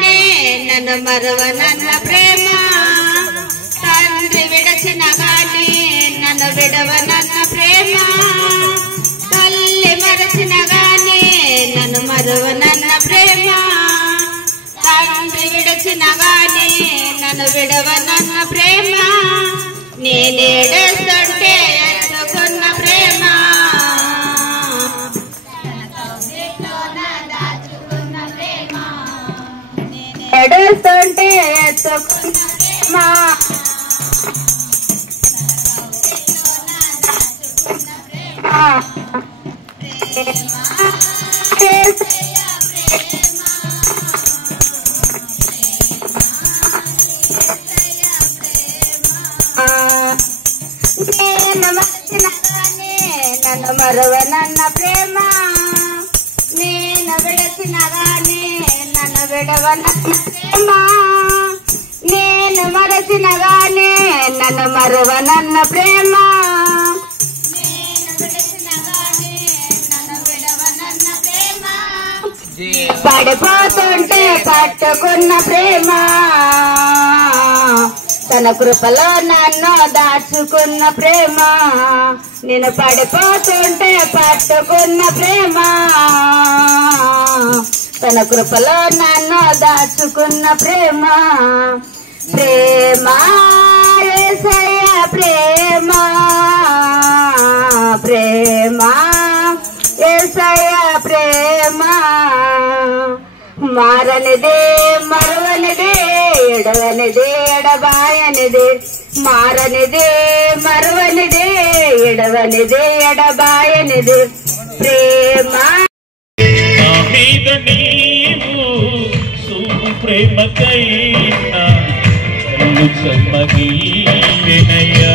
గాని నన్ను మరువనన్న ప్రేమ, తండ్రి విడచిన గాని నన్ను విడవనన్న ప్రేమ, తల్లి మరచిన గాని నన్ను మరువనన్న ప్రేమ, తండ్రి విడచిన గాని నన్ను విడవనన్న ప్రేమ, నేనేడుస్తుంటే ఎత్తుకున్న ప్రేమ, ఏడుస్తుంటే ఎత్తుకున్న నేను మరచిన గాని నన్ను మరువనన్న ప్రేమ, నేను విడచిన గాని నన్ను విడవనన్న ప్రేమ, నేను మరచిన గాని నన్ను మరువనన్న ప్రేమ, నేను విడచిన గాని నన్ను విడవనన్న ప్రేమ, పడిపోతుంటే పట్టుకున్న ప్రేమ, తన కృపలో నన్ను దాచుకున్న ప్రేమ, నేను పడిపోతుంటే పట్టుకున్న ప్రేమ, తన కృపలో నన్ను దాచుకున్న ప్రేమ, ప్రేమ యేసయ్య ప్రేమ, ప్రేమ యేసయ్య ప్రేమ, మారనిదే మరువనిదే ఎడవనిదే ఎడబాయనిదే, మారనిదే మరువనిదే ఎడవనిదే ఎడబాయనిదే ప్రేమ. నా మీద నీవు ప్రేమకైనా చెమ్మగిలినయ్యా.